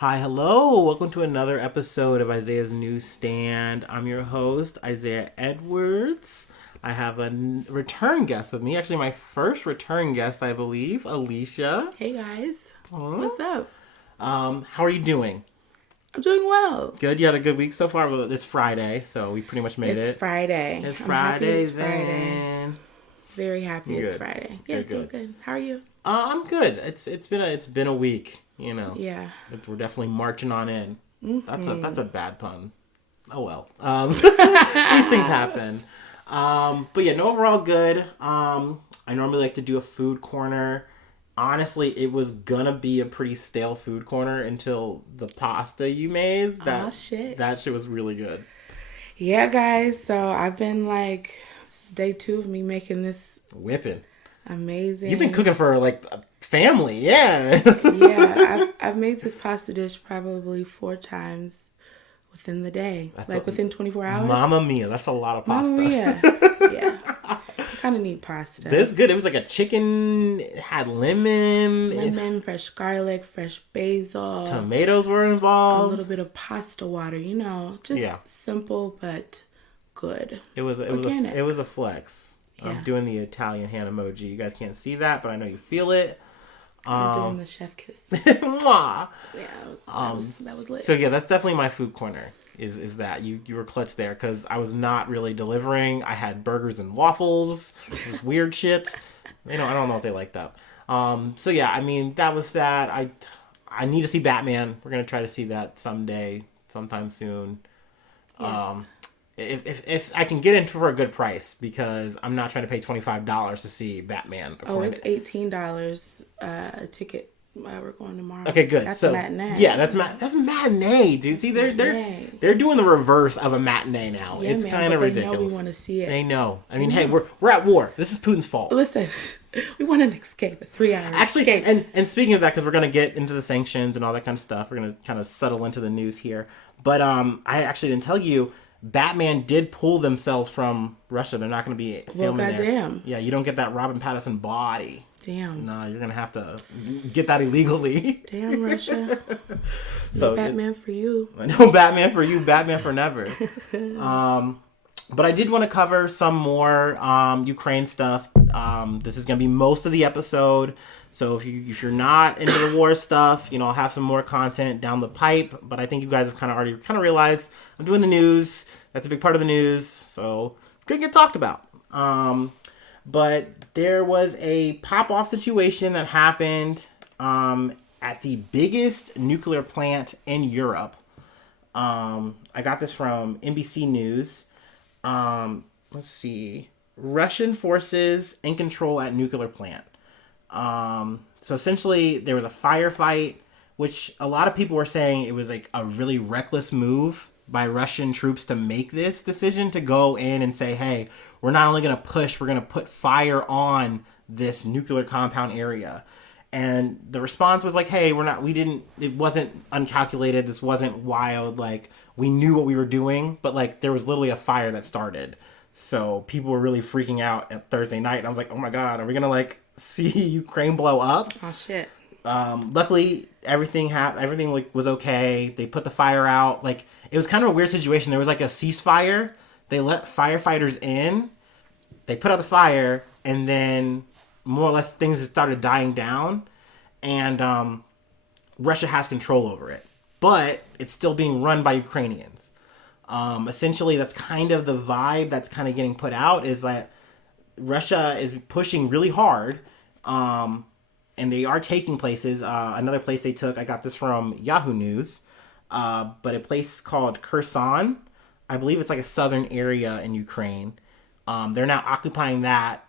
Hi, hello. Welcome to another episode of Isaiah's Newsstand. I'm your host, Isaiah Edwards. I have a return guest with me. Actually, my first return guest, I believe, Alicia. Hey guys, what's up? How are you doing? I'm doing well. Good. You had a good week so far. Well, it's Friday, so we pretty much made it. It's Friday. It's I'm Friday, happy it's then. Friday. Very happy Good. it's Friday. Yeah, Good, doing good. good. How are you? I'm good. It's been a week. You know. Yeah. We're definitely marching on in. Mm-hmm. That's a bad pun. Oh well. These things happen. But yeah, no, overall good. I normally like to do a food corner. Honestly, it was gonna be a pretty stale food corner until the pasta you made. Oh shit. That shit was really good. Yeah, guys. So I've been this is day 2 of me making this Whipping. amazing. You've been cooking for like a family, yeah. Yeah, I've made this pasta dish probably 4 times within the day, within 24 hours. Mamma mia, that's a lot of pasta. Mamma mia. Yeah. I kind of need pasta. This is good. It was like a chicken, it had lemon, fresh garlic, fresh basil. tomatoes were A involved. little bit of pasta water, just simple but good. It was Organic. it was a flex. Yeah. I'm doing the Italian hand emoji. You guys can't see that, but I know you feel it. I'm doing the chef kiss. Mwah. Yeah, that was lit. So yeah, that's definitely my food corner. Is that you were clutch there because I was not really delivering. I had burgers and waffles, it was weird shit. I don't know if they like that. So yeah, I mean that was that. I need to see Batman. We're gonna try to see that sometime soon. Yes. If I can get in for a good price because I'm not trying to pay $25 to see Batman. Oh, it's $18 a ticket. We're going tomorrow. Okay, good. That's so matinee. Yeah, that's matinee, dude. See, they're doing the reverse of a matinee now. Yeah, it's kind of ridiculous. They know we want to see it. They know. I mean, hey, we're at war. This is Putin's fault. Listen, we want an escape, a 3-hour Actually, escape. and speaking of that, because we're gonna get into the sanctions and all that kind of stuff, we're gonna kind of settle into the news here. But I actually didn't tell you. Batman did pull themselves from Russia. They're not going to be filming there. Goddamn. Yeah, you don't get that Robin Pattinson body. Damn. No, you're going to have to get that illegally. Damn, Russia. So Batman for you. No Batman for you, Batman for never. But I did want to cover some more Ukraine stuff. This is going to be most of the episode. So if you're not into the war stuff, I'll have some more content down the pipe. But I think you guys have already realized I'm doing the news. That's a big part of the news. So it's going to get talked about. But there was a pop-off situation that happened at the biggest nuclear plant in Europe. I got this from NBC News. Let's see. Russian forces in control at nuclear plant. So essentially there was a firefight, which a lot of people were saying it was like a really reckless move by Russian troops to make this decision to go in and say, hey, we're not only going to push, we're going to put fire on this nuclear compound area. And the response was like, hey, it wasn't uncalculated. This wasn't wild. Like, we knew what we were doing, but there was literally a fire that started. So people were really freaking out at Thursday night. And I was like, oh my God, are we going to see Ukraine blow up? Oh shit. Luckily everything was okay. They put the fire out. It was kind of a weird situation. There was a ceasefire. They let firefighters in. They put out the fire, and then more or less things started dying down, and Russia has control over it, but it's still being run by Ukrainians. Essentially, that's kind of the vibe that's kind of getting put out, is that Russia is pushing really hard, and they are taking places. Another place they took, I got this from Yahoo News, but a place called Kherson. I believe it's a southern area in Ukraine. They're now occupying that.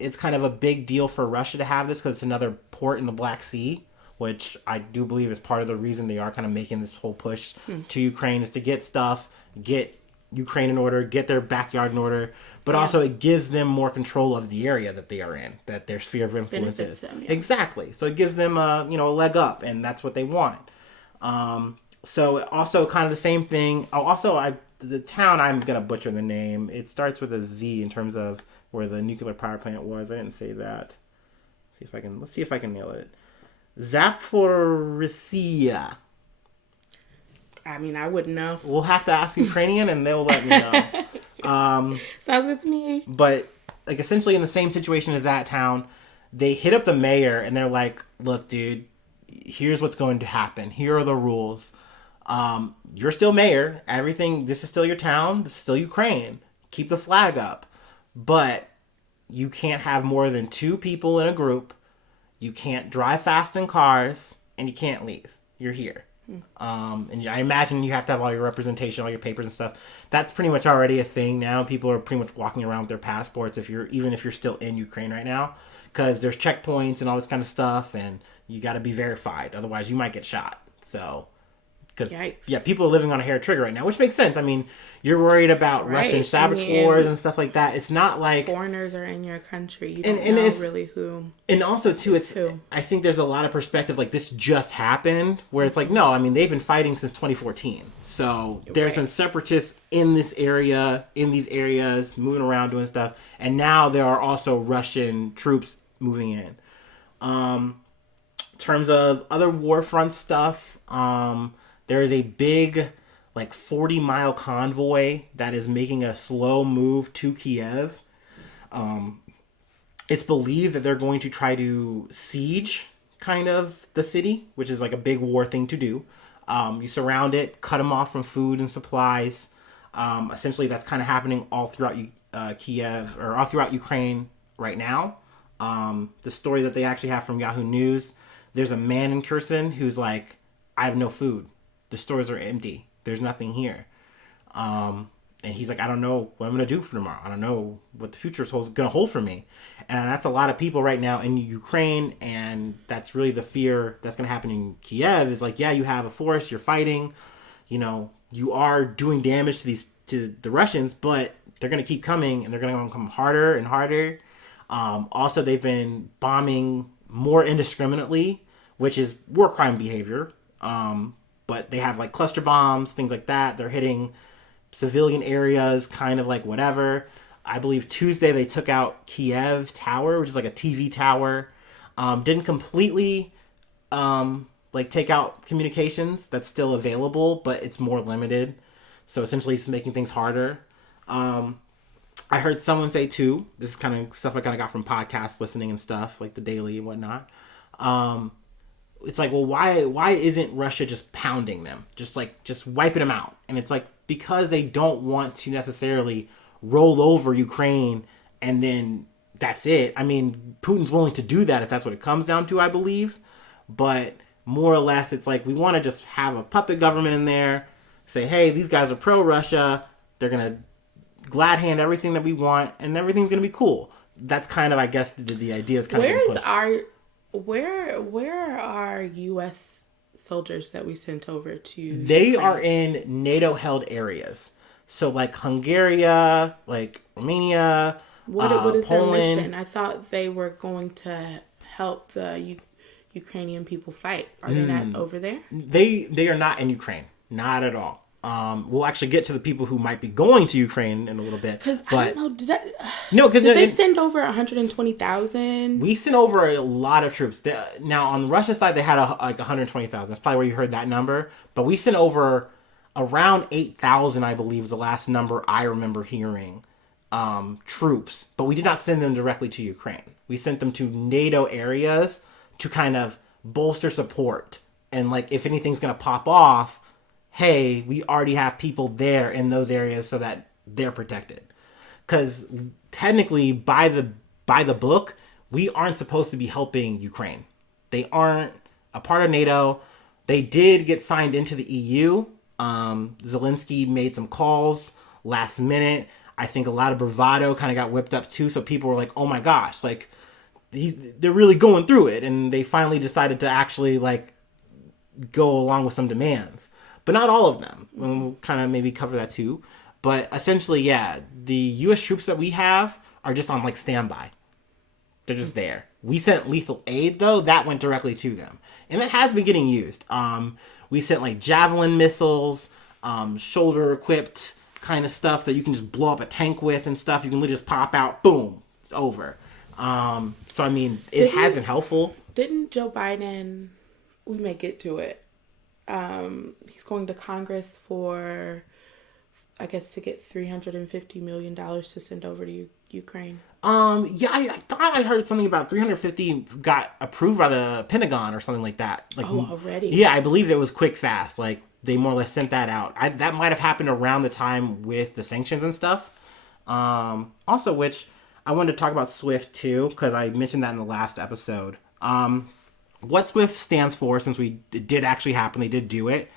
It's kind of a big deal for Russia to have this because it's another port in the Black Sea, which I do believe is part of the reason they are kind of making this whole push to Ukraine, is to get stuff, get Ukraine in order, get their backyard in order, but also it gives them more control of the area that they are in, that their sphere of influence is. Them, yeah. Exactly. So it gives them a leg up, and that's what they want. So also kind of the same thing. The town, I'm going to butcher the name. It starts with a Z in terms of where the nuclear power plant was. I didn't say that. Let's see if I can nail it. Zaporizhzhia. I mean, I wouldn't know. We'll have to ask Ukrainian and they'll let me know. Sounds good to me. But, like, essentially in the same situation as that town, they hit up the mayor and they're like, look, dude, here's what's going to happen. Here are the rules. You're still mayor. This is still your town. This is still Ukraine. Keep the flag up. But you can't have more than 2 people in a group. You can't drive fast in cars. And you can't leave. You're here. And I imagine you have to have all your representation, all your papers and stuff. That's pretty much already a thing now. People are pretty much walking around with their passports even if you're still in Ukraine right now. Because there's checkpoints and all this kind of stuff. And you got to be verified. Otherwise, you might get shot. So... Because, yeah, people are living on a hair trigger right now, which makes sense. I mean, you're worried about Russian saboteurs and stuff like that. It's not like... Foreigners are in your country. You don't know really who... And also, too, I think there's a lot of perspective, like, this just happened, where it's like, no, I mean, they've been fighting since 2014. So, there's been separatists in these areas, moving around, doing stuff. And now there are also Russian troops moving in. In terms of other warfront stuff... there is a big, 40-mile convoy that is making a slow move to Kiev. It's believed that they're going to try to siege, kind of, the city, which is, a big war thing to do. You surround it, cut them off from food and supplies. Essentially, that's kind of happening all throughout Kiev, or all throughout Ukraine right now. The story that they actually have from Yahoo News, there's a man in Kherson who's like, I have no food. The stores are empty. There's nothing here. And he's like, I don't know what I'm going to do for tomorrow. I don't know what the future is going to hold for me. And that's a lot of people right now in Ukraine. And that's really the fear that's going to happen in Kiev is like, yeah, you have a force, you're fighting, you are doing damage to the Russians, but they're going to keep coming and they're going to come harder and harder. Also, they've been bombing more indiscriminately, which is war crime behavior. But they have cluster bombs, things like that. They're hitting civilian areas, kind of whatever. I believe Tuesday they took out Kiev Tower, which is a TV tower. Didn't completely take out communications. That's still available, but it's more limited. So essentially it's making things harder. I heard someone say too, this is kind of stuff I kind of got from podcast listening and stuff, like the Daily and whatnot. It's well, why isn't Russia just pounding them? Just wiping them out. And it's because they don't want to necessarily roll over Ukraine and then that's it. I mean, Putin's willing to do that if that's what it comes down to, I believe. But more or less, it's we want to just have a puppet government in there, say, hey, these guys are pro-Russia. They're going to glad hand everything that we want and everything's going to be cool. That's kind of, I guess, the idea is kind of... Where are U.S. soldiers that we sent over to? They Ukraine? Are in NATO-held areas. So, Hungary, Romania, What is Poland. their mission? I thought they were going to help the Ukrainian people fight. Are they not over there? They are not in Ukraine. Not at all. We'll actually get to the people who might be going to Ukraine in a little bit. Because I don't know, did they send over 120,000? We sent over a lot of troops. Now on the Russian side, they had 120,000. That's probably where you heard that number. But we sent over around 8,000, I believe, is the last number I remember hearing. Troops, but we did not send them directly to Ukraine. We sent them to NATO areas to kind of bolster support. And if anything's going to pop off, hey, we already have people there in those areas so that they're protected. Because technically, by the book, we aren't supposed to be helping Ukraine. They aren't a part of NATO. They did get signed into the EU. Zelensky made some calls last minute. I think a lot of bravado kind of got whipped up too. So people were like, oh my gosh, they're really going through it. And they finally decided to actually go along with some demands. But not all of them. We'll kind of maybe cover that too. But essentially, yeah, the U.S. troops that we have are just on standby. They're just there. We sent lethal aid, though. That went directly to them. And it has been getting used. We sent Javelin missiles, shoulder-equipped kind of stuff that you can just blow up a tank with and stuff. You can literally just pop out, boom, it's over. So, I mean, it has been helpful. Didn't Joe Biden, we may get to it, he's going to Congress for, I guess, to get $350 million to send over to Ukraine. Yeah, I thought I heard something about 350 got approved by the Pentagon or something like that. Like, already? Yeah, I believe it was quick, fast. Like, they more or less sent that out. That might have happened around the time with the sanctions and stuff. Also, which I wanted to talk about SWIFT too, because I mentioned that in the last episode. What SWIFT stands for, since it did actually happen, they did do it.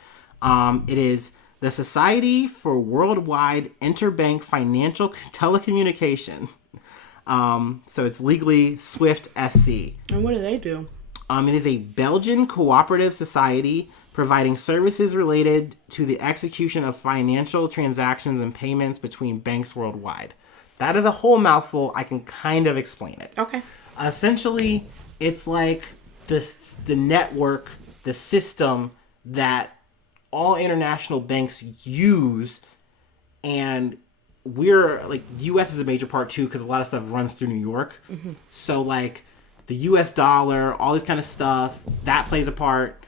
It is the Society for Worldwide Interbank Financial Telecommunication. So it's legally SWIFT SC. And what do they do? It is a Belgian cooperative society providing services related to the execution of financial transactions and payments between banks worldwide. That is a whole mouthful. I can kind of explain it. Okay. Essentially, it's like the network, the system that all international banks use, and we're like, U.S. is a major part too, because a lot of stuff runs through New York. Mm-hmm. So like the U.S. dollar, all this kind of stuff, that plays a part.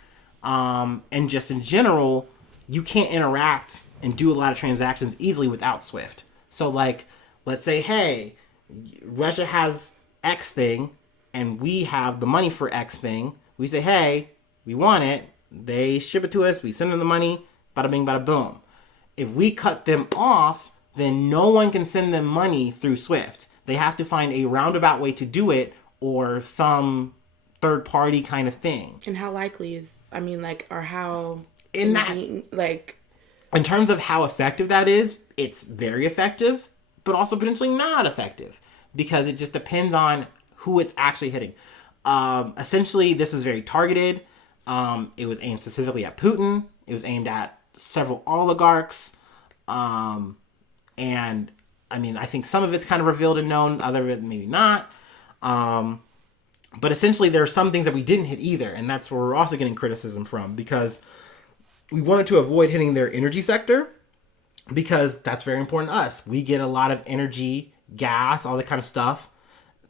And just in general, you can't interact and do a lot of transactions easily without SWIFT. So like, let's say, hey, Russia has X thing, and we have the money for X thing. We say, hey, we want it. They ship it to us. We send them the money. Bada bing, bada boom. If we cut them off, then no one can send them money through SWIFT. They have to find a roundabout way to do it, or some third party kind of thing. And how likely is, or how... In terms of how effective that is, it's very effective, but also potentially not effective, because it just depends on who it's actually hitting. Essentially, this was very targeted. It was aimed specifically at Putin. It was aimed at several oligarchs. And I think some of it's kind of revealed and known, other of it maybe not. But essentially, there are some things that we didn't hit either, and that's where we're also getting criticism from, because we wanted to avoid hitting their energy sector, because that's very important to us. We get a lot of energy, gas, all that kind of stuff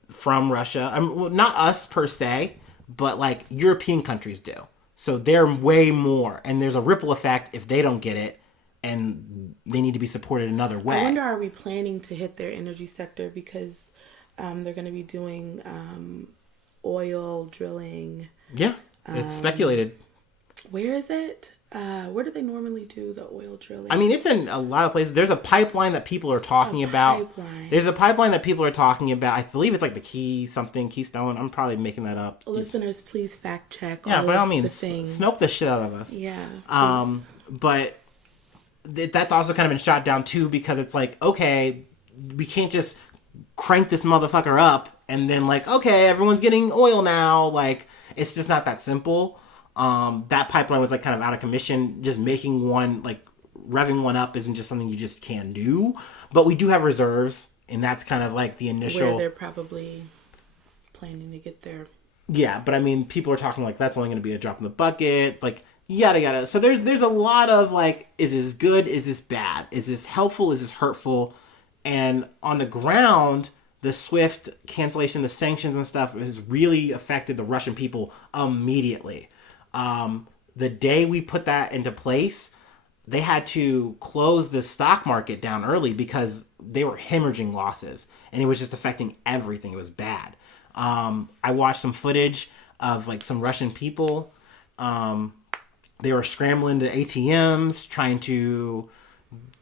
from Russia. Well, not us per se, but like European countries do. So they're way more, and there's a ripple effect if they don't get it, and they need to be supported another way. I wonder, are we planning to hit their energy sector, because they're going to be doing oil drilling. Yeah, it's speculated. Where is it? Where do they normally do the oil drilling? It's in a lot of places. There's a pipeline that people are talking about. There's a pipeline that people are talking about. I believe it's like the Keystone. I'm probably making that up. Listeners, please fact check. Yeah, by all means, snope the shit out of us. Yeah. But that's also kind of been shot down too, because it's like, okay, we can't just crank this motherfucker up and then like, okay, everyone's getting oil now. Like, it's just not that simple. That pipeline was like kind of out of commission. Just making one, like revving one up, isn't just something you just can do. But we do have reserves, and that's kind of like the initial. Where they're probably planning to get there. Yeah, but people are talking like that's only going to be a drop in the bucket, like yada yada. So there's a lot of like, is this good? Is this bad? Is this helpful? Is this hurtful? And on the ground, the SWIFT cancellation, the sanctions and stuff has really affected the Russian people immediately. The day we put that into place, they had to close the stock market down early because they were hemorrhaging losses, and it was just affecting everything. It was bad. I watched some footage of like some Russian people. They were scrambling to ATMs, trying to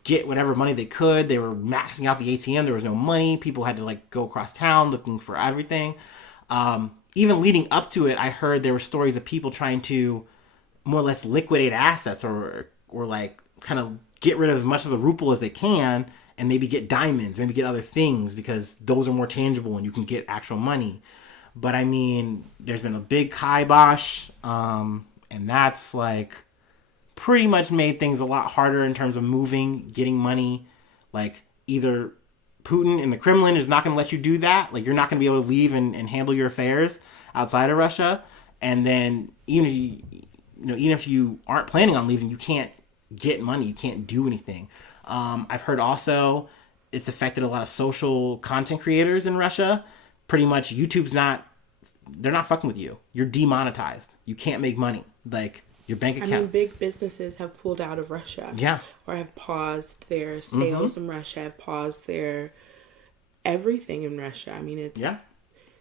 get whatever money they could. They were maxing out the ATM. There was no money. People had to like go across town looking for everything. Even leading up to it, I heard there were stories of people trying to more or less liquidate assets or like kind of get rid of as much of the ruble as they can, and maybe get diamonds, maybe get other things, because those are more tangible and you can get actual money. But there's been a big kibosh, and that's like pretty much made things a lot harder in terms of moving, getting money. Like, either Putin in the Kremlin is not going to let you do that. Like, you're not going to be able to leave and handle your affairs outside of Russia. And then even if you aren't planning on leaving, you can't get money. You can't do anything. I've heard also it's affected a lot of social content creators in Russia. Pretty much YouTube's they're not fucking with you. You're demonetized. You can't make money. Like, your bank account. I mean, big businesses have pulled out of Russia. Yeah. Or have paused their sales in Russia, have paused their everything in Russia. I mean, it's... Yeah.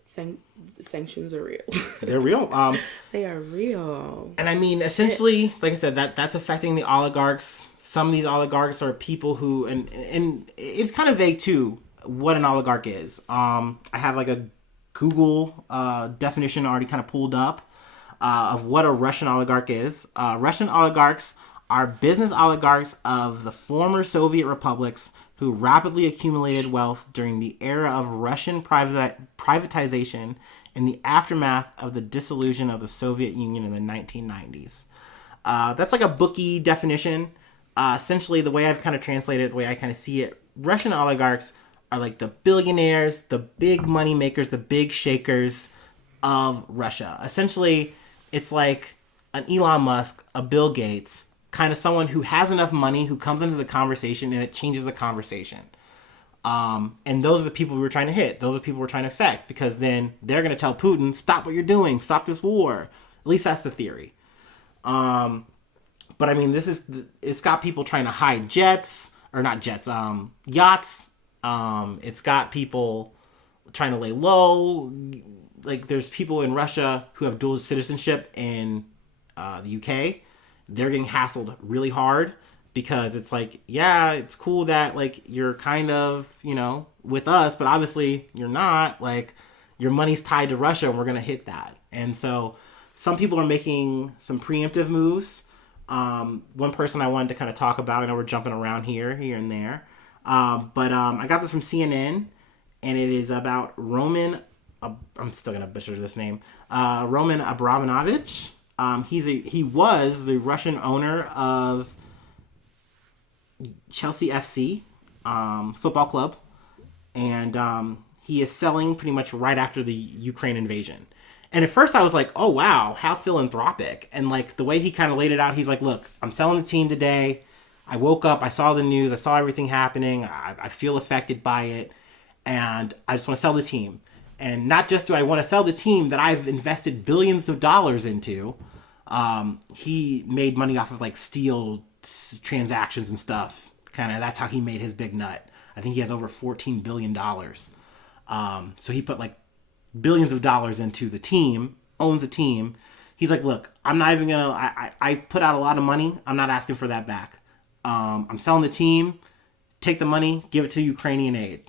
Sanctions are real. They're real. They are real. And I mean, essentially, like I said, that's affecting the oligarchs. Some of these oligarchs are people who, and it's kind of vague too, what an oligarch is. I have like a Google definition already kind of pulled up of what a Russian oligarch is. Russian oligarchs are business oligarchs of the former Soviet republics who rapidly accumulated wealth during the era of Russian privatization in the aftermath of the dissolution of the Soviet Union in the 1990s. That's like a bookie definition. Essentially, the way I've kind of translated it, the way I kind of see it, Russian oligarchs are like the billionaires, the big money makers, the big shakers of Russia. Essentially, it's like an Elon Musk, a Bill Gates, kind of someone who has enough money, who comes into the conversation and it changes the conversation. And those are the people we were trying to hit. Those are the people we're trying to affect, because then they're going to tell Putin, stop what you're doing, stop this war. At least that's the theory. But I mean, it's got people trying to hide yachts. It's got people trying to lay low. Like, there's people in Russia who have dual citizenship in the UK. They're getting hassled really hard because it's like, yeah, it's cool that, like, you're kind of, with us, but obviously you're not. Like, your money's tied to Russia and we're going to hit that. And so some people are making some preemptive moves. One person I wanted to kind of talk about, I know we're jumping around here and there. But I got this from CNN, and it is about Roman, I'm still going to butcher this name, Roman Abramovich. He was the Russian owner of Chelsea FC football club, and he is selling pretty much right after the Ukraine invasion. And at first I was like, oh wow, how philanthropic. And like the way he kind of laid it out, he's like, look, I'm selling the team today. I woke up, I saw the news, I saw everything happening, I feel affected by it, and I just want to sell the team. And not just do I want to sell the team that I've invested billions of dollars into. He made money off of like steel transactions and stuff. Kind of, that's how he made his big nut. I think he has over $14 billion. So he put like billions of dollars into the team, owns the team. He's like, look, I'm not even going to, I put out a lot of money. I'm not asking for that back. I'm selling the team, take the money, give it to Ukrainian aid.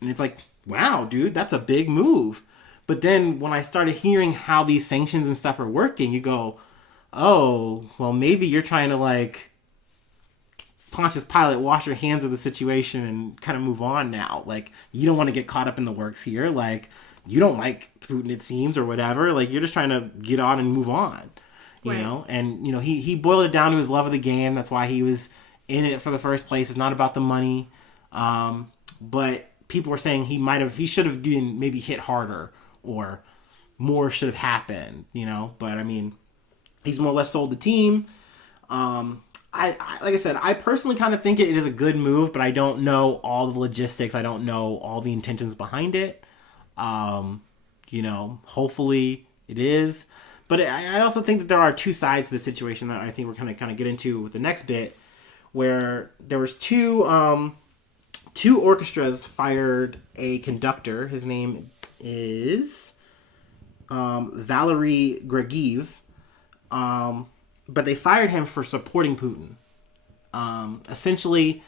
And it's like, wow, dude, that's a big move. But then when I started hearing how these sanctions and stuff are working, you go, oh, well, maybe you're trying to like Pontius Pilate, wash your hands of the situation and kind of move on now. Like, you don't want to get caught up in the works here. Like, you don't like Putin, it seems, or whatever. Like, you're just trying to get on and move on, you know? And, he boiled it down to his love of the game. That's why he was in it for the first place. It's not about the money. But people were saying he should have been maybe hit harder, or more should have happened, But I mean, he's more or less sold the team. I like I said, I personally kind of think it is a good move, but I don't know all the logistics. I don't know all the intentions behind it. Hopefully it is. But I also think that there are two sides to the situation that I think we're going to kind of get into with the next bit, where there was two orchestras fired a conductor. His name is Valery Gergiev. But they fired him for supporting Putin. Essentially,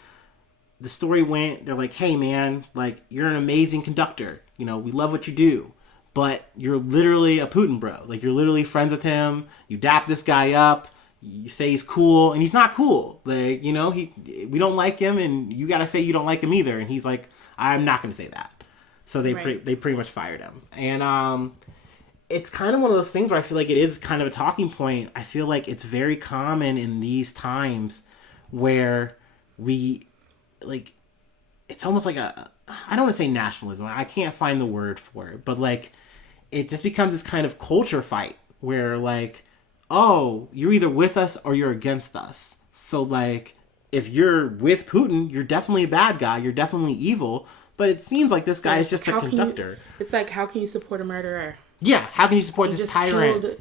the story went, they're like, hey man, like, you're an amazing conductor. We love what you do. But you're literally a Putin bro. Like, you're literally friends with him. You dap this guy up. You say he's cool, and he's not cool. Like, we don't like him, and you gotta say you don't like him either. And he's like, I'm not gonna say that. So they pretty much fired him. And it's kind of one of those things where I feel like it is kind of a talking point. I feel like it's very common in these times where we, like, it's almost like I don't want to say nationalism. I can't find the word for it. But, like, it just becomes this kind of culture fight where, like, oh, you're either with us or you're against us. So, like, if you're with Putin, you're definitely a bad guy. You're definitely evil. But it seems like this guy is just a conductor. It's like, how can you support a murderer? Yeah, how can you support this tyrant?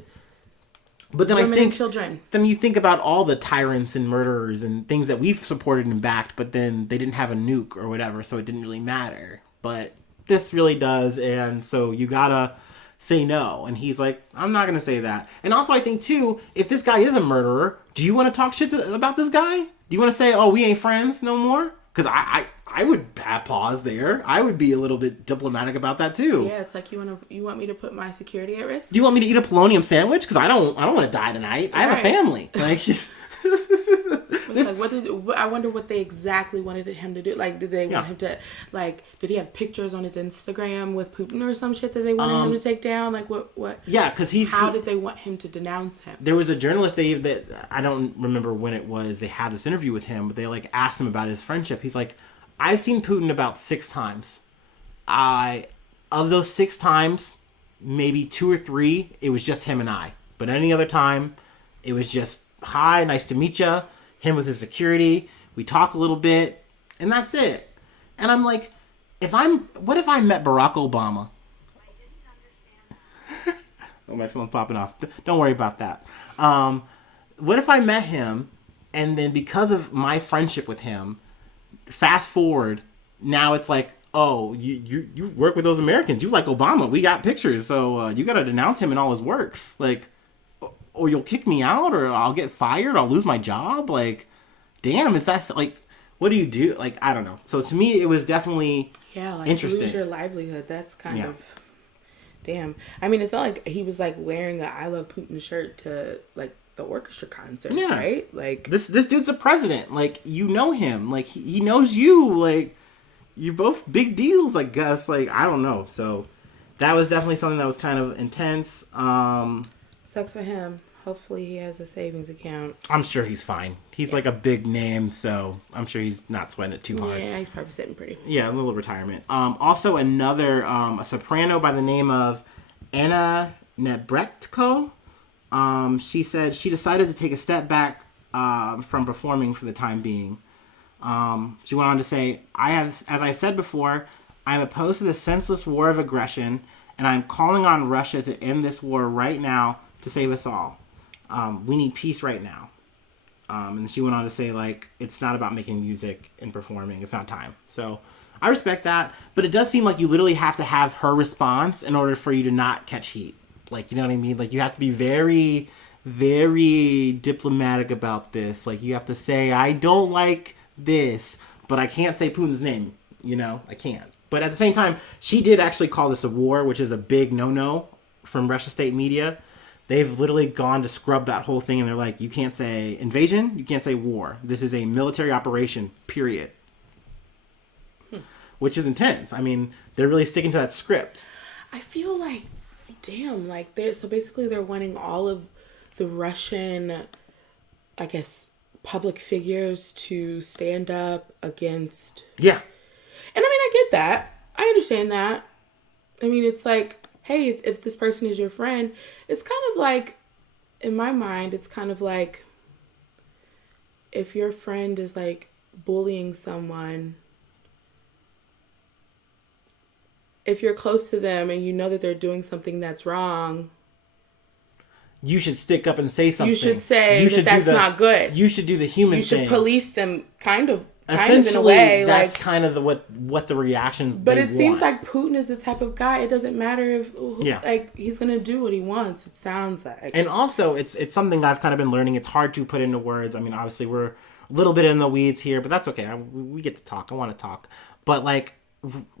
But then women I think and children. Then you think about all the tyrants and murderers and things that we've supported and backed, but then they didn't have a nuke or whatever, so it didn't really matter. But this really does, and so you gotta say no. And he's like, I'm not gonna say that. And also, I think too, if this guy is a murderer, do you want to talk shit about this guy? Do you want to say, oh, we ain't friends no more? Because I would have pause there. I would be a little bit diplomatic about that too. Yeah, it's like you want me to put my security at risk? Do you want me to eat a polonium sandwich? Because I don't want to die tonight. I have a family. Like, I wonder what they exactly wanted him to do. Like, did they want him to, like, did he have pictures on his Instagram with Putin or some shit that they wanted him to take down? Like, what? Yeah, because how did they want him to denounce him? There was a journalist that I don't remember when it was. They had this interview with him, but they like asked him about his friendship. He's like, I've seen Putin about 6 times. Of those 6 times, maybe 2 or 3, it was just him and I. But any other time, it was just, hi, nice to meet you. Him with his security. We talk a little bit, and that's it. And I'm like, what if I met Barack Obama? I didn't understand that. Oh, my phone's popping off. Don't worry about that. What if I met him, and then because of my friendship with him, fast forward, now it's like, oh, you work with those Americans. You like Obama. We got pictures, so you got to denounce him and all his works. Like, or you'll kick me out, or I'll get fired, I'll lose my job. Like, damn, is that, like, what do you do? Like, I don't know. So to me, it was definitely interesting. Lose your livelihood. That's kind of, damn. I mean, it's not like he was, like, wearing a I Love Putin shirt to, like, the orchestra concerts, right? Like, this dude's a president. Like, you know him. Like, he knows you. Like, you're both big deals, I guess. Like, I don't know. So that was definitely something that was kind of intense. Sucks for him. Hopefully he has a savings account. I'm sure he's fine. He's like a big name, so I'm sure he's not sweating it too hard. Yeah, he's probably sitting pretty. Yeah, a little retirement. Also, another a soprano by the name of Anna Nebretko. She said she decided to take a step back from performing for the time being. She went on to say, as I said before, I am opposed to the senseless war of aggression, and I'm calling on Russia to end this war right now to save us all. We need peace right now. And she went on to say, like, it's not about making music and performing. It's not time. So I respect that. But it does seem like you literally have to have her response in order for you to not catch heat. Like, you know what I mean? Like, you have to be very, very diplomatic about this. Like, you have to say, I don't like this, but I can't say Putin's name. You know? I can't. But at the same time, she did actually call this a war, which is a big no-no from Russian state media. They've literally gone to scrub that whole thing, and they're like, you can't say invasion, you can't say war. This is a military operation, period. Which is intense. I mean, they're really sticking to that script. I feel like, damn, like, so basically they're wanting all of the Russian, I guess, public figures to stand up against... Yeah. And I mean, I get that. I understand that. I mean, it's like, hey, if this person is your friend, it's kind of like, in my mind, it's kind of like if your friend is like bullying someone, if you're close to them and you know that they're doing something that's wrong, you should stick up and say something. You should say that's not good. You should do the human thing. You should police them kind of Essentially, in a way. That's like, kind of what the reactions. But it seems like Putin is the type of guy. It doesn't matter if like he's gonna do what he wants. It sounds like. And also, it's something I've kind of been learning. It's hard to put into words. I mean, obviously we're a little bit in the weeds here, but that's okay. We get to talk. I want to talk. But like,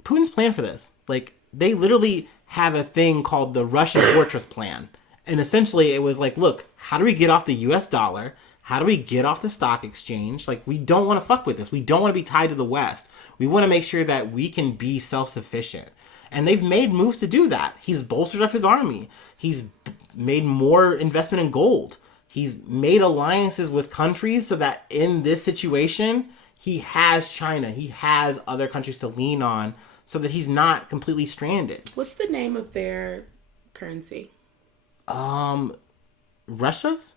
Putin's plan for this, like, they literally have a thing called the Russian Fortress Plan, and essentially it was like, look, how do we get off the U.S. dollar? How do we get off the stock exchange? Like, we don't want to fuck with this. We don't want to be tied to the West. We want to make sure that we can be self-sufficient. And they've made moves to do that. He's bolstered up his army. He's made more investment in gold. He's made alliances with countries so that in this situation, he has China. He has other countries to lean on so that he's not completely stranded. What's the name of their currency? Russia's?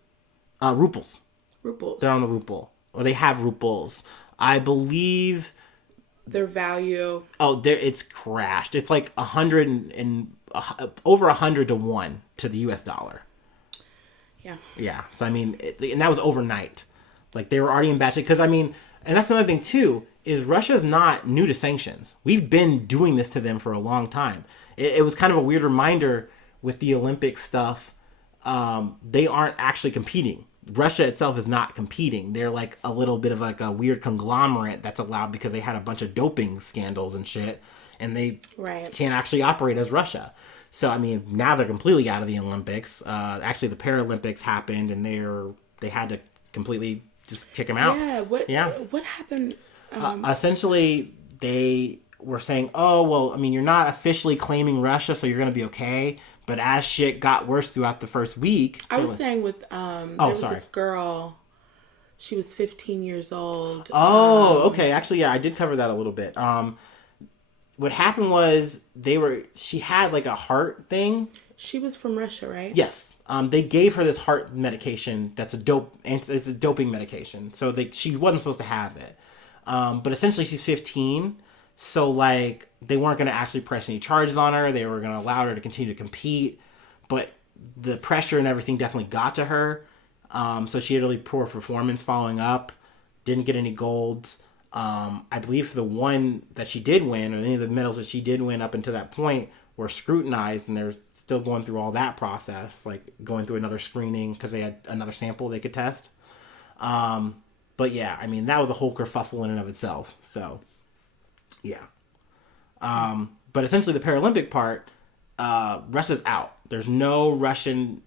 Rubles. Rubles. They're on the ruble. Or they have rubles. I believe... Their value... Oh, it's crashed. It's like 100 and over 100 to 1 to the US dollar. Yeah. Yeah. So, I mean, and that was overnight. Like, they were already in bad shape. Because, I mean, and that's another thing, too, is Russia's not new to sanctions. We've been doing this to them for a long time. It was kind of a weird reminder with the Olympic stuff. They aren't actually competing. Russia itself is not competing. They're like a little bit of like a weird conglomerate that's allowed because they had a bunch of doping scandals and shit. And they can't actually operate as Russia. So, I mean, now they're completely out of the Olympics. Actually, the Paralympics happened, and they had to completely just kick them out. Yeah. What happened? Essentially, they were saying, oh, well, I mean, you're not officially claiming Russia, so you're going to be okay. But as shit got worse throughout the first week... I was saying with... there was this girl... She was 15 years old. Oh, okay. Actually, yeah, I did cover that a little bit. What happened was she had like a heart thing. She was from Russia, right? Yes. They gave her this heart medication that's it's a doping medication. So she wasn't supposed to have it. But essentially she's 15. So like they weren't going to actually press any charges on her. They were going to allow her to continue to compete. But the pressure and everything definitely got to her. So she had really poor performance following up. Didn't get any golds. I believe the one that she did win, or any of the medals that she did win up until that point, were scrutinized, and they're still going through all that process, like going through another screening because they had another sample they could test. But yeah, I mean, that was a whole kerfuffle in and of itself. So, yeah. But essentially the Paralympic part, Russia's out. There's no Russian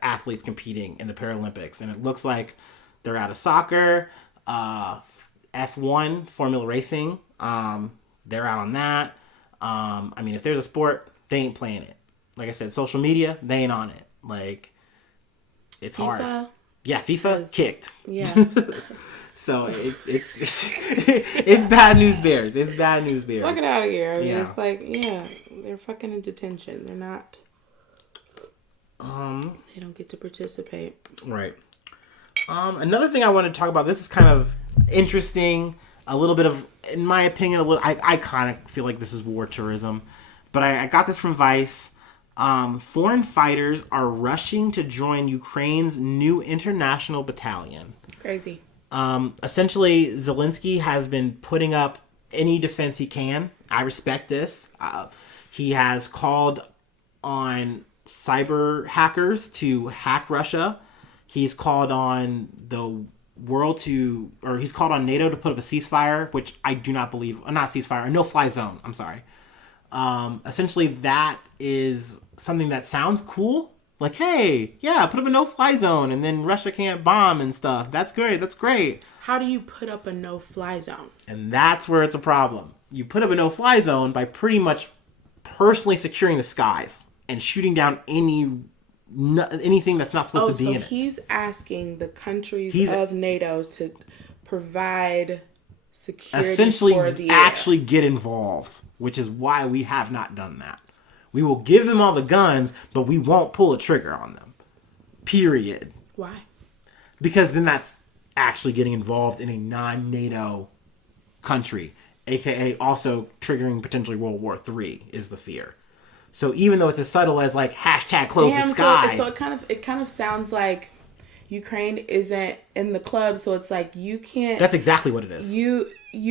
athletes competing in the Paralympics, and it looks like they're out of soccer, F1, Formula Racing, they're out on that. I mean, if there's a sport, they ain't playing it. Like I said, social media, they ain't on it. Like, it's FIFA, hard. Yeah, FIFA kicked. Yeah. So it's bad news bears. It's bad news bears. Fuck it out of here. I mean, it's like, yeah, they're fucking in detention. They're not. They don't get to participate. Right. Another thing I want to talk about. This is kind of interesting. A little bit of, in my opinion, I kind of feel like this is war tourism, but I got this from Vice. Foreign fighters are rushing to join Ukraine's new international battalion. Crazy. Essentially, Zelensky has been putting up any defense he can. I respect this. He has called on cyber hackers to hack Russia. He's called on the world he's called on NATO to put up a ceasefire, which I do not believe, not ceasefire, a no-fly zone. I'm sorry. Essentially, that is something that sounds cool. Like, hey, yeah, put up a no-fly zone, and then Russia can't bomb and stuff. That's great. That's great. How do you put up a no-fly zone? And that's where it's a problem. You put up a no-fly zone by pretty much personally securing the skies and shooting down anything that's not supposed to be in it. So he's asking the countries of NATO to provide security essentially for the actually get involved, which is why we have not done that. We will give them all the guns, but we won't pull a trigger on them. Period. Why? Because then that's actually getting involved in a non-NATO country, aka also triggering potentially World War III is the fear. So even though it's as subtle as like hashtag close the sky. So it kind of sounds like Ukraine isn't in the club, so it's like you can't. That's exactly what it is. You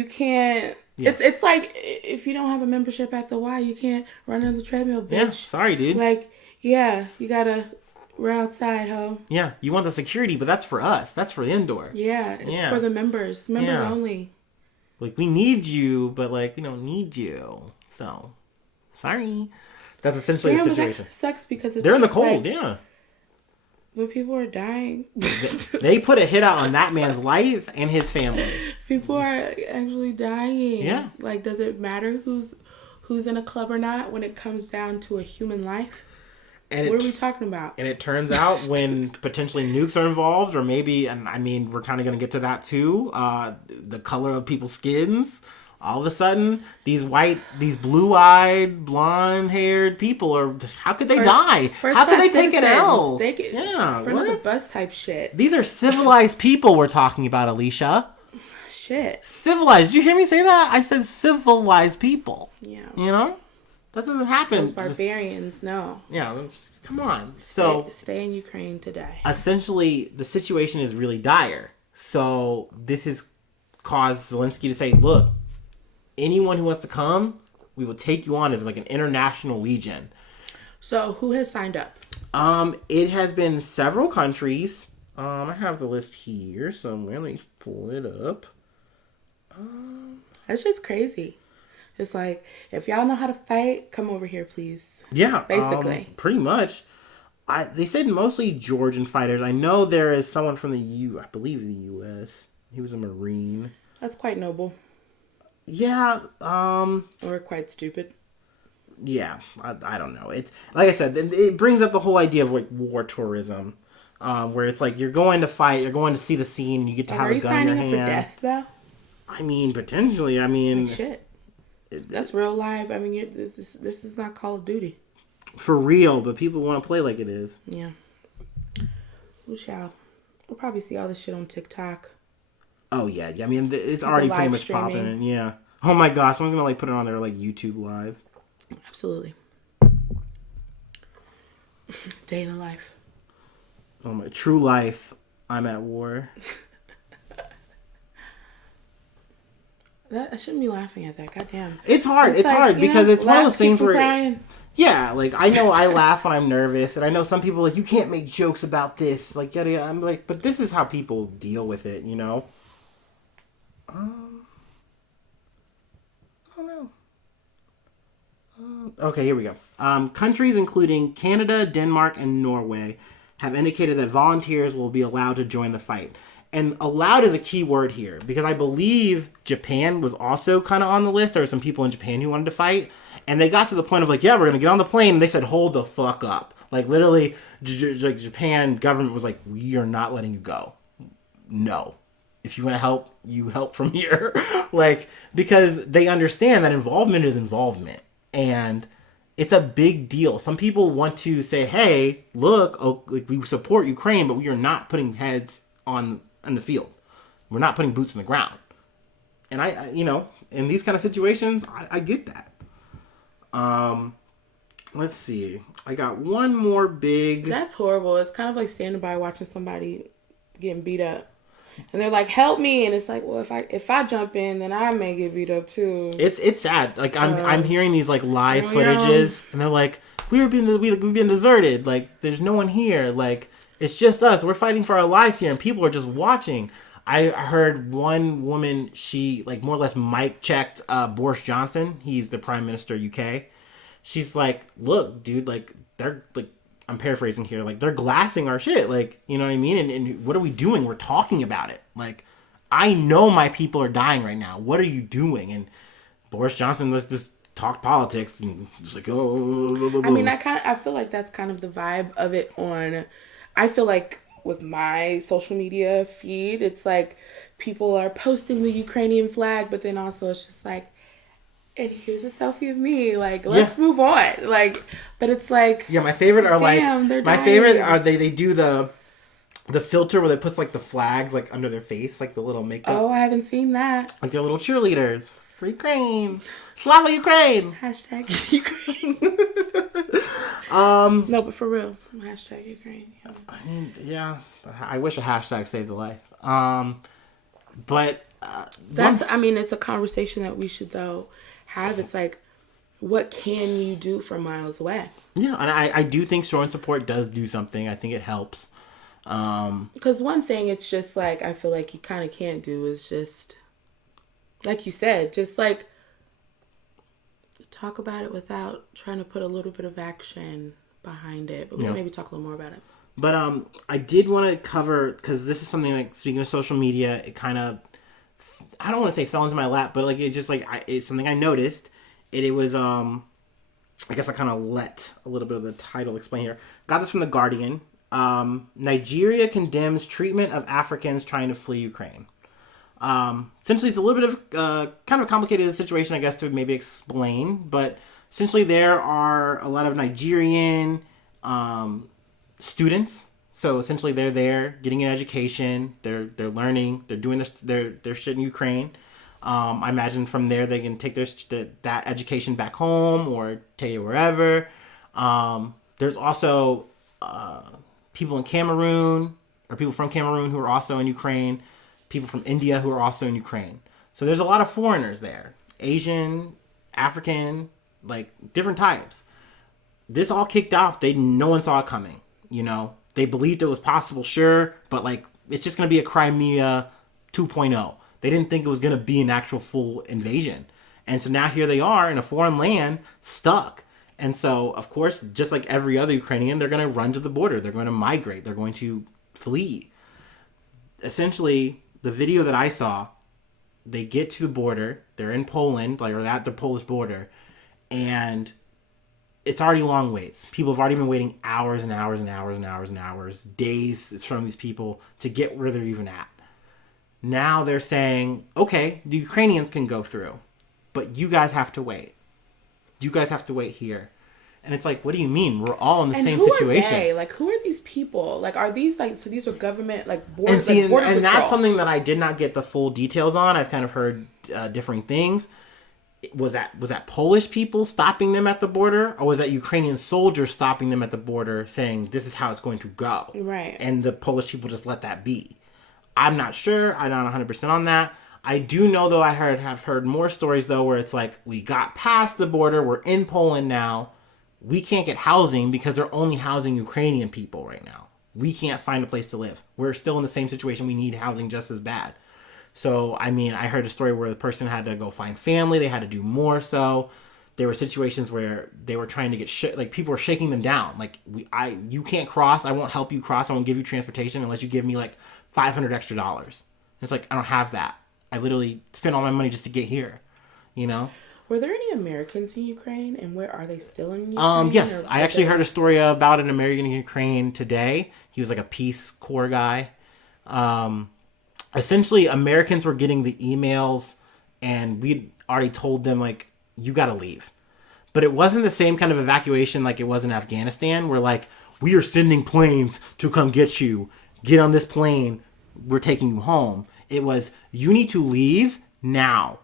can't. Yeah. It's like if you don't have a membership at the Y, you can't run on the treadmill, bitch. Yeah, sorry, dude. Like, yeah, you gotta run outside, ho. Yeah, you want the security, but that's for us. That's for indoor. Yeah, it's for the members. Members only. Like, we need you, but like we don't need you. So, sorry. That's essentially the situation. That sucks because they're in the cold. Like, but people are dying. They put a hit out on that man's life and his family. People are actually dying. Yeah. Like, does it matter who's in a club or not when it comes down to a human life? And what are we talking about? And it turns out when potentially nukes are involved, or maybe, and I mean, we're kind of going to get to that too, the color of people's skins. All of a sudden, these blue-eyed, blonde-haired people are... How could they die? How could they take an L? Front of the bus type shit. These are civilized people we're talking about, Alicia. Shit. Civilized. Did you hear me say that? I said civilized people. Yeah. You know? That doesn't happen. Those barbarians, no. Yeah, come on. So stay in Ukraine today. Essentially, the situation is really dire. So this has caused Zelensky to say, look, anyone who wants to come, we will take you on as like an international legion. So who has signed up? It has been several countries. I have the list here somewhere. Let me pull it up. That's just crazy. It's like, if y'all know how to fight, come over here, please. Yeah, basically. Pretty much. They said mostly Georgian fighters. I know there is someone from I believe the U.S. He was a Marine. That's quite noble. Yeah. Or quite stupid. Yeah, I don't know. It's like I said, it brings up the whole idea of like war tourism, where it's like you're going to fight, you're going to see the scene, you get to have a gun in your hand. Are you signing up for death though? I mean, potentially. I mean, like shit. That's real life. I mean, this is not Call of Duty. For real, but people want to play like it is. Yeah. We shall. We'll probably see all this shit on TikTok. Oh yeah. I mean, it's already pretty much popping. Yeah. Oh my gosh, someone's gonna like put it on their like YouTube live. Absolutely. Day in the life. Oh my true life. I'm at war. I shouldn't be laughing at that. Goddamn. It's hard. It's like, hard because it's one of those things where. Crying. Yeah, like I know I laugh when I'm nervous, and I know some people are like, you can't make jokes about this, like yada yada. I'm like, but this is how people deal with it, you know. I don't know. Okay, here we go. Countries including Canada, Denmark, and Norway have indicated that volunteers will be allowed to join the fight. And allowed is a key word here, because I believe Japan was also kind of on the list. There were some people in Japan who wanted to fight. And they got to the point of like, yeah, we're going to get on the plane. And they said, hold the fuck up. Like, literally, like Japan government was like, we are not letting you go. No. If you want to help, you help from here. Like, because they understand that involvement is involvement. And it's a big deal. Some people want to say, hey, look, like we support Ukraine, but we are not putting heads on the field. We're not putting boots on the ground. And I in these kind of situations, I get that. Let's see. I got one more big. That's horrible. It's kind of like standing by watching somebody getting beat up. And they're like, help me. And it's like, well, if I jump in, then I may get beat up too. It's sad. Like, I'm hearing these like live footages and they're like, we've been deserted. Like, there's no one here. Like, it's just us. We're fighting for our lives here, and people are just watching. I heard one woman, she like more or less mic checked Boris Johnson. He's the Prime Minister of UK. She's like, look, dude, like they're like, I'm paraphrasing here, like they're glassing our shit. Like, you know what I mean? And what are we doing? We're talking about it. Like, I know my people are dying right now. What are you doing? And Boris Johnson, let's just talk politics and just like, oh. Blah, blah, blah. I mean, I feel like that's kind of the vibe of it on. I feel like with my social media feed, it's like people are posting the Ukrainian flag, but then also it's just like, and here's a selfie of me. Like, let's move on. Like, but it's like, yeah, my favorite are they do the filter where they puts like the flags like under their face, like the little makeup. Oh, I haven't seen that. Like they're little cheerleaders for Ukraine. Slava Ukraine. Hashtag Ukraine. No, but for real, hashtag Ukraine. Yeah. I mean, yeah, I wish a hashtag saved a life. But I mean, it's a conversation that we should though have. It's like, what can you do from miles away? Yeah, and I do think showing support does do something. I think it helps. Because one thing it's just like, I feel like you kind of can't do is just, like you said, just like talk about it without trying to put a little bit of action behind it. But we'll maybe talk a little more about it. But I did want to cover, because this is something like, speaking of social media, it kind of, I don't want to say fell into my lap, but like it just like it's something I noticed. It was I guess I kind of let a little bit of the title explain here. Got this from The Guardian. Nigeria condemns treatment of Africans trying to flee Ukraine. Essentially, it's a little bit of kind of a complicated situation, I guess, to maybe explain. But essentially, there are a lot of Nigerian students. So essentially, they're there getting an education. They're learning. They're doing their shit in Ukraine. I imagine from there they can take that education back home or take it wherever. There's also people in Cameroon, or people from Cameroon who are also in Ukraine, people from India who are also in Ukraine. So there's a lot of foreigners there. Asian, African, like different types. This all kicked off. No one saw it coming. You know, they believed it was possible, sure, but like it's just going to be a Crimea 2.0. They didn't think it was going to be an actual full invasion. And so now here they are in a foreign land, stuck. And so, of course, just like every other Ukrainian, they're going to run to the border. They're going to migrate. They're going to flee. Essentially, the video that I saw, they get to the border. They're in Poland, like, or at the Polish border, and it's already long waits. People have already been waiting hours and hours and hours and hours and hours, days from these people to get where they're even at. Now they're saying, okay, the Ukrainians can go through, but you guys have to wait. You guys have to wait here. And it's like, what do you mean? We're all in the same situation. Are they? Like, who are these people? Like, are these like, so these are government, like, border, and see, like, border and patrol. that's something that I did not get the full details on. I've kind of heard differing things. Was that Polish people stopping them at the border, or was that Ukrainian soldiers stopping them at the border saying this is how it's going to go? Right. And the Polish people just let that be. I'm not sure. I'm not 100% on that. I do know, though, have heard more stories, though, where it's like, we got past the border, we're in Poland now, we can't get housing because they're only housing Ukrainian people right now. We can't find a place to live. We're still in the same situation. We need housing just as bad. So, I mean, I heard a story where the person had to go find family, they had to do more so. There were situations where they were trying to get like, people were shaking them down. Like, you can't cross, I won't help you cross, I won't give you transportation unless you give me, like, $500 extra. It's like, I don't have that. I literally spent all my money just to get here, you know? Were there any Americans in Ukraine, and where are they still in Ukraine? Yes, I actually heard a story about an American in Ukraine today. He was like a Peace Corps guy. Essentially, Americans were getting the emails, and we'd already told them, like, you gotta leave. But it wasn't the same kind of evacuation like it was in Afghanistan, where, like, we are sending planes to come get you. Get on this plane. We're taking you home. It was, you need to leave now.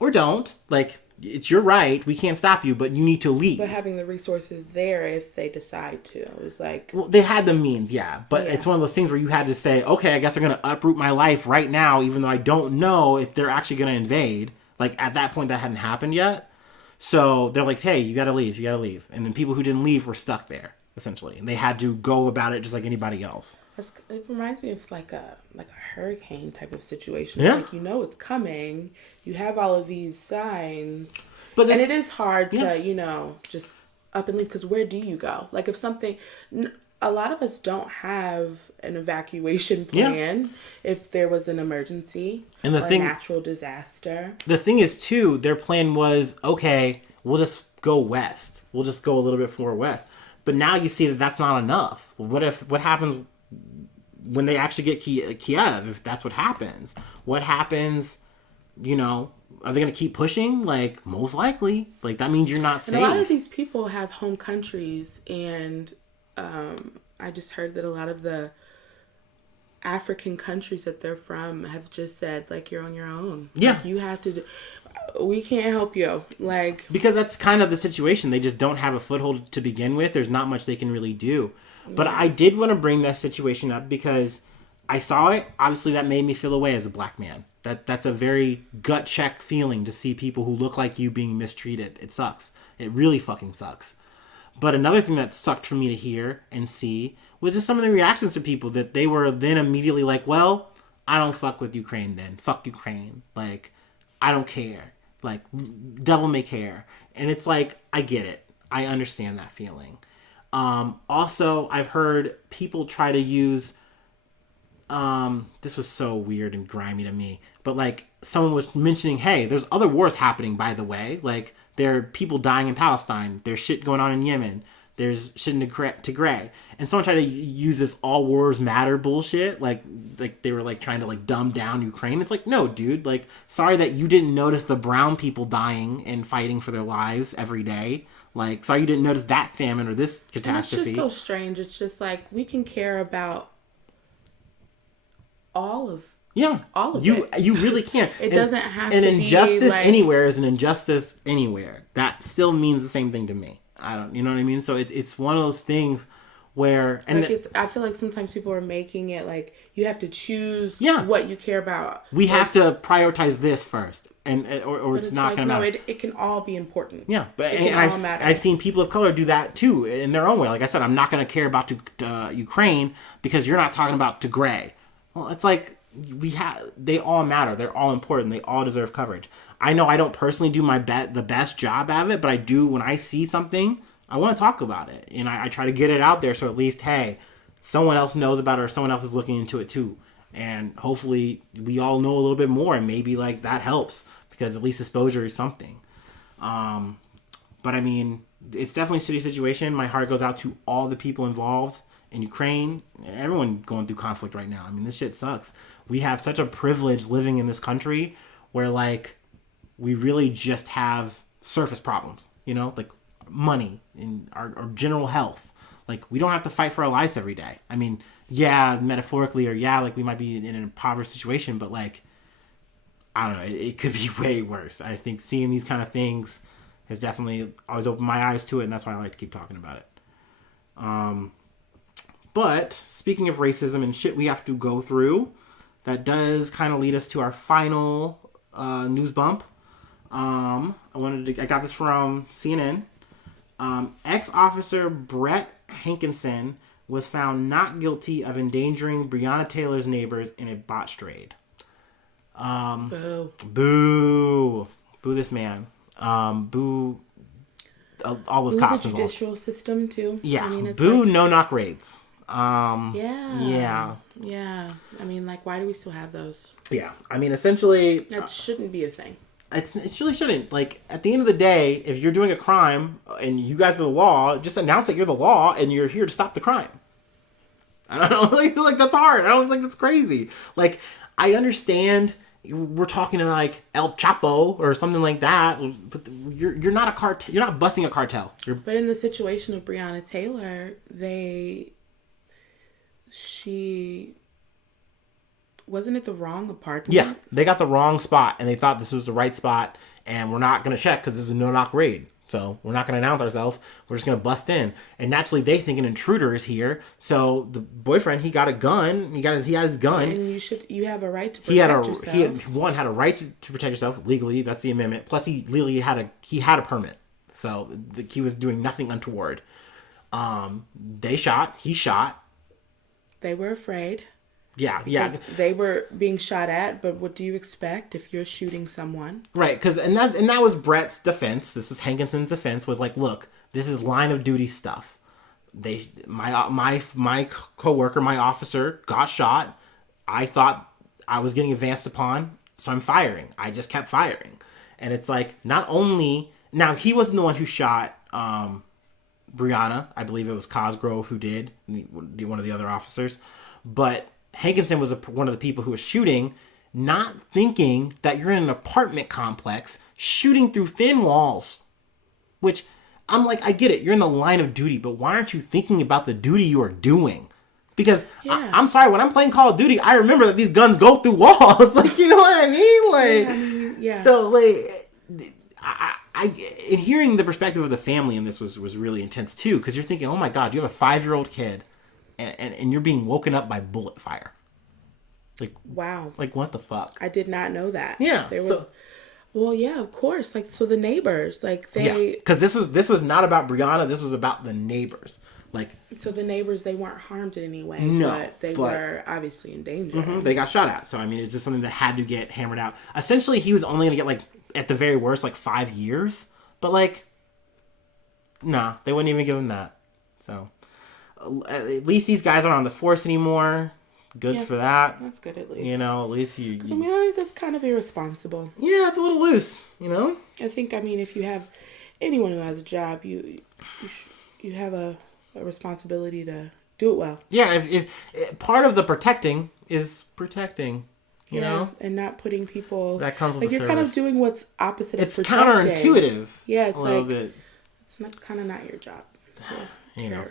Or don't. Like, it's your right. We can't stop you, but you need to leave. But having the resources there if they decide to. It was like... Well, they had the means, yeah. But it's one of those things where you had to say, okay, I guess I'm going to uproot my life right now, even though I don't know if they're actually going to invade. Like, at that point, that hadn't happened yet. So they're like, hey, you got to leave. You got to leave. And then people who didn't leave were stuck there, essentially. And they had to go about it just like anybody else. It reminds me of like a hurricane type of situation. Yeah. Like, you know it's coming. You have all of these signs. But and it is hard to, you know, just up and leave. Because where do you go? Like, if something... A lot of us don't have an evacuation plan if there was an emergency or a natural disaster. The thing is, too, their plan was, okay, we'll just go west. We'll just go a little bit more west. But now you see that that's not enough. What happens when they actually get Kiev, if that's what happens? What happens, you know, are they going to keep pushing? Like, most likely. Like, that means you're not safe. And a lot of these people have home countries, and I just heard that a lot of the African countries that they're from have just said, like, you're on your own. Yeah. Like, you have to we can't help you. Like, because that's kind of the situation. They just don't have a foothold to begin with. There's not much they can really do. But I did want to bring that situation up because I saw it. Obviously, that made me feel away as a black man. That's a very gut check feeling to see people who look like you being mistreated. It sucks. It really fucking sucks. But another thing that sucked for me to hear and see was just some of the reactions to people that they were then immediately like, well, I don't fuck with Ukraine then. Fuck Ukraine. Like, I don't care. Like, devil may care. And it's like, I get it. I understand that feeling. Also, I've heard people try to use, this was so weird and grimy to me, but like someone was mentioning, hey, there's other wars happening, by the way. Like, there are people dying in Palestine. There's shit going on in Yemen. There's shit in Tigray. And someone tried to use this all wars matter bullshit. Like they were like trying to like dumb down Ukraine. It's like, no, dude. Like, sorry that you didn't notice the brown people dying and fighting for their lives every day. Like, sorry you didn't notice that famine or this catastrophe. And it's just so strange. It's just like, we can care about all of Yeah. All of it. You really can't. It doesn't have an to injustice be like... anywhere is an injustice anywhere. That still means the same thing to me. You know what I mean? So it's one of those things where... I feel like sometimes people are making it like you have to choose Yeah. what you care about. We have to prioritize this first, or it's not going to matter. No, it can all be important. Yeah, but I've seen people of color do that too in their own way. Like I said, I'm not going to care about Ukraine because you're not talking about Tigray. Well, it's like they all matter. They're all important. They all deserve coverage. I know I don't personally do the best job at it, but I do when I see something, I want to talk about it, and I try to get it out there so at least, hey, someone else knows about it or someone else is looking into it too. And hopefully we all know a little bit more, and maybe like that helps because at least exposure is something. But I mean, it's definitely a shitty situation. My heart goes out to all the people involved in Ukraine and everyone going through conflict right now. I mean, this shit sucks. We have such a privilege living in this country where like we really just have surface problems, you know, like money and our general health. Like we don't have to fight for our lives every day. I mean, yeah, metaphorically, or yeah, like we might be in an impoverished situation, but like, I don't know, it could be way worse. I think seeing these kind of things has definitely always opened my eyes to it, and that's why I like to keep talking about it. But speaking of racism and shit we have to go through, that does kind of lead us to our final news bump. I got this from CNN. Ex-officer Brett Hankison was found not guilty of endangering Breonna Taylor's neighbors in a botched raid. Boo. Boo this man. Boo all those cops involved. The judicial system too. Yeah. I mean, it's boo like... no-knock raids. Yeah. I mean, like, why do we still have those? Yeah. I mean, essentially... That shouldn't be a thing. It really shouldn't. Like, at the end of the day, if you're doing a crime and you guys are the law, just announce that you're the law and you're here to stop the crime. I don't know. Like that's hard. I don't think that's crazy. Like, I understand we're talking to, like, El Chapo or something like that, but you're not a cartel. You're not busting a cartel. But in the situation of Breonna Taylor, wasn't it the wrong apartment? Yeah, they got the wrong spot, and they thought this was the right spot, and we're not going to check because this is a no-knock raid. So we're not going to announce ourselves. We're just going to bust in. And naturally, they think an intruder is here. So the boyfriend, he got a gun. He had his gun. And you have a right to protect yourself. He had a right to protect yourself legally. That's the amendment. Plus, he legally had a permit. So he was doing nothing untoward. They shot. He shot. They were afraid. Yeah. They were being shot at, but what do you expect if you're shooting someone? Right, because and that was Brett's defense. This was Hankison's defense. Was like, look, this is line of duty stuff. My coworker, my officer, got shot. I thought I was getting advanced upon, so I'm firing. I just kept firing, and it's like not only now he wasn't the one who shot Breonna. I believe it was Cosgrove who did, one of the other officers, but Hankison was one of the people who was shooting, not thinking that you're in an apartment complex shooting through thin walls. Which, I'm like, I get it. You're in the line of duty, but why aren't you thinking about the duty you are doing? Because, I'm sorry, when I'm playing Call of Duty, I remember that these guns go through walls. Like, you know what I mean? Like, yeah. So, like, in hearing the perspective of the family in this was really intense, too. Because you're thinking, oh my God, you have a 5-year-old kid. And you're being woken up by bullet fire. Like, wow. Like, what the fuck? I did not know that. Yeah. Well, yeah, of course. Like, so the neighbors, like, they... Yeah, because this was not about Breonna. This was about the neighbors. Like... So the neighbors, they weren't harmed in any way. No. But they were obviously in danger. Mm-hmm, they got shot at. So, I mean, it's just something that had to get hammered out. Essentially, he was only going to get, like, at the very worst, like, 5 years. But, like... Nah, they wouldn't even give him that. So... At least these guys aren't on the force anymore. Good for that. That's good, at least. You know, at least you... Because, I mean, I think that's kind of irresponsible. Yeah, it's a little loose, you know? I think, I mean, if you have anyone who has a job, you have a responsibility to do it well. Yeah, if part of the protecting is protecting, you know? And not putting people... That comes with like, you're kind of doing what's opposite of protecting. It's counterintuitive. Yeah, it's a little bit. It's kind of not your job to... You know.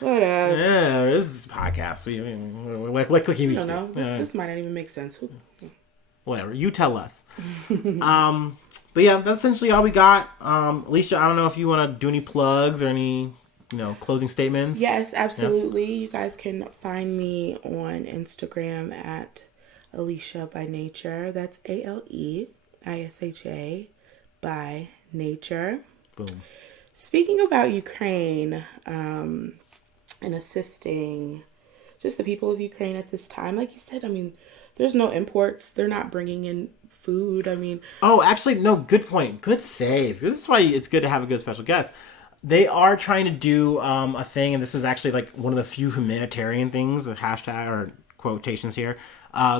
But Whatever. Yeah, this is a podcast. What cookie we I don't do? know. This might not even make sense. Whatever. You tell us. But yeah, that's essentially all we got. Alicia, I don't know if you want to do any plugs or any, closing statements. Yes, absolutely. Yeah. You guys can find me on Instagram at Alicia by Nature. That's ALEISHA by Nature. Boom. Speaking about Ukraine and assisting just the people of Ukraine at this time, like you said, I mean, there's no imports. They're not bringing in food. I mean... Oh, actually, no, good point. Good save. This is why it's good to have a good special guest. They are trying to do a thing, and this was actually like one of the few humanitarian things, a hashtag or quotations here,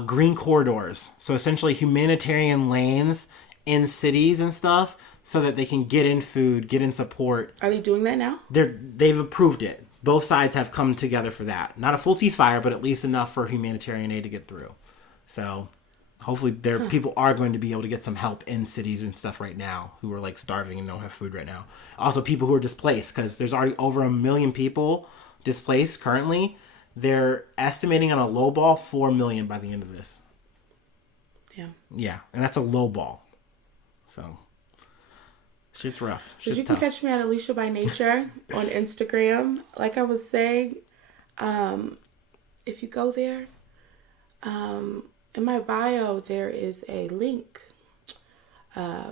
green corridors. So essentially humanitarian lanes in cities and stuff so that they can get in food, get in support. Are they doing that now? They've approved it. Both sides have come together for that. Not a full ceasefire, but at least enough for humanitarian aid to get through. So hopefully people are going to be able to get some help in cities and stuff right now who are like starving and don't have food right now. Also people who are displaced, because there's already over 1 million people displaced currently. They're estimating on a low ball 4 million by the end of this. Yeah, and that's a low ball. So she's rough. She's you tough. can catch me at Alicia by Nature on Instagram. Like I was saying, if you go there, in my bio, there is a link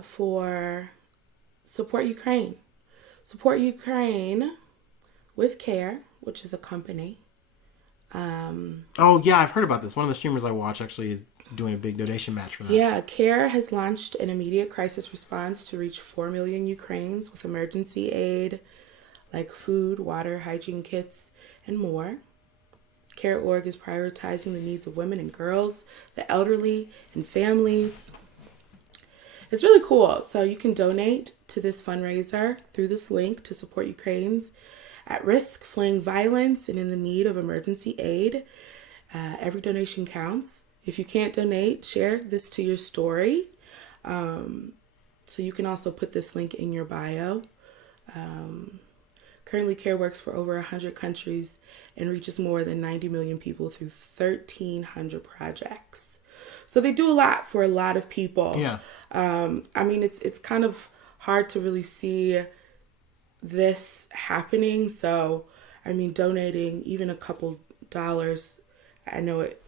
for Support Ukraine. Support Ukraine with Care, which is a company. Oh, yeah, I've heard about this. One of the streamers I watch actually is doing a big donation match for that. Yeah, CARE has launched an immediate crisis response to reach 4 million Ukrainians with emergency aid like food, water, hygiene kits, and more. CARE.org is prioritizing the needs of women and girls, the elderly, and families. It's really cool. So you can donate to this fundraiser through this link to support Ukrainians at risk, fleeing violence, and in the need of emergency aid. Every donation counts. If you can't donate, share this to your story. So you can also put this link in your bio. Currently, CARE works for over 100 countries and reaches more than 90 million people through 1,300 projects. So they do a lot for a lot of people. Yeah. I mean, it's kind of hard to really see this happening. So, I mean, donating even a couple dollars, I know it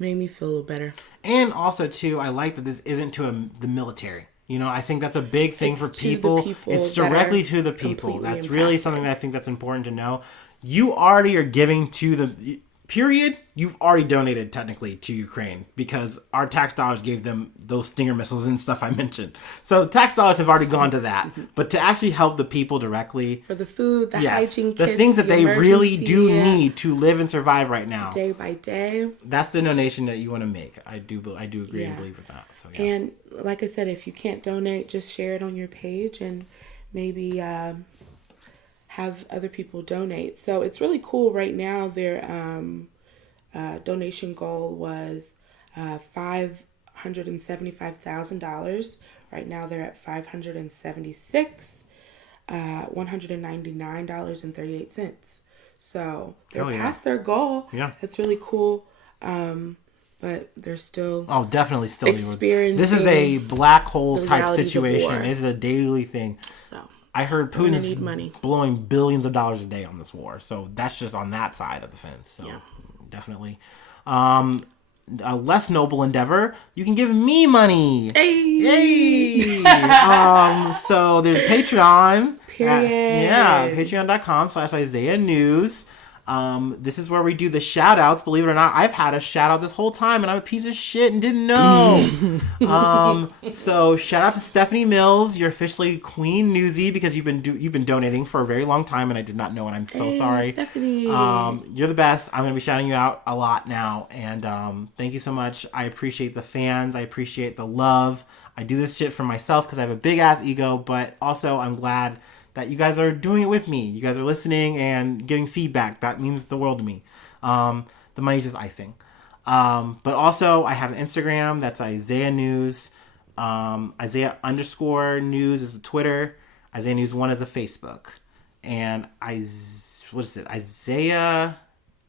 made me feel a little better. And also, too, I like that this isn't to the military. I think that's a big thing for people. It's directly to the people. That's really something that I think that's important to know. You already are giving to the... Period, you've already donated technically to Ukraine because our tax dollars gave them those Stinger missiles and stuff I mentioned. So tax dollars have already gone to that. But to actually help the people directly... For the food, the hygiene kits, the things that they really do need to live and survive right now. Day by day. That's the donation that you want to make. I do agree and believe with that. So, yeah. And like I said, if you can't donate, just share it on your page and maybe... have other people donate. So it's really cool right now. Their donation goal was $575,000. Right now they're at $576, $199.38. So they're past their goal. Yeah. It's really cool. But they're still definitely still experiencing. This is a black hole type situation. It's a daily thing. So I heard Putin's money. blowing billions of dollars a day on this war. So that's just on that side of the fence. So definitely. A less noble endeavor, you can give me money. Hey! So there's Patreon. Period. Patreon.com/Isaiah News. This is where we do the shout outs. Believe it or not, I've had a shout out this whole time and I'm a piece of shit and didn't know. So shout out to Stephanie Mills. You're officially Queen Newsy because you've been donating for a very long time and I did not know, and I'm so sorry. Stephanie. You're the best. I'm going to be shouting you out a lot now, and thank you so much. I appreciate the fans. I appreciate the love. I do this shit for myself because I have a big ass ego, but also I'm glad that you guys are doing it with me. You guys are listening and giving feedback. That means the world to me. The money's just icing. But also, I have an Instagram. That's Isaiah News. Isaiah_News is the Twitter. Isaiah News 1 is the Facebook. And what is it? Isaiah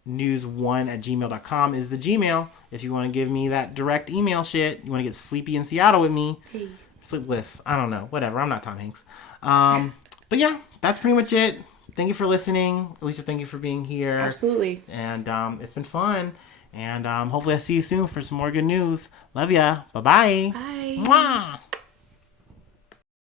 news1@gmail.com is the Gmail. If you want to give me that direct email shit, you want to get sleepy in Seattle with me. Hey. Sleepless. I don't know. Whatever. I'm not Tom Hanks. But yeah, that's pretty much it. Thank you for listening. Alicia, thank you for being here. Absolutely. And it's been fun. And hopefully I'll see you soon for some more good news. Love ya. Bye-bye. Bye. Mwah!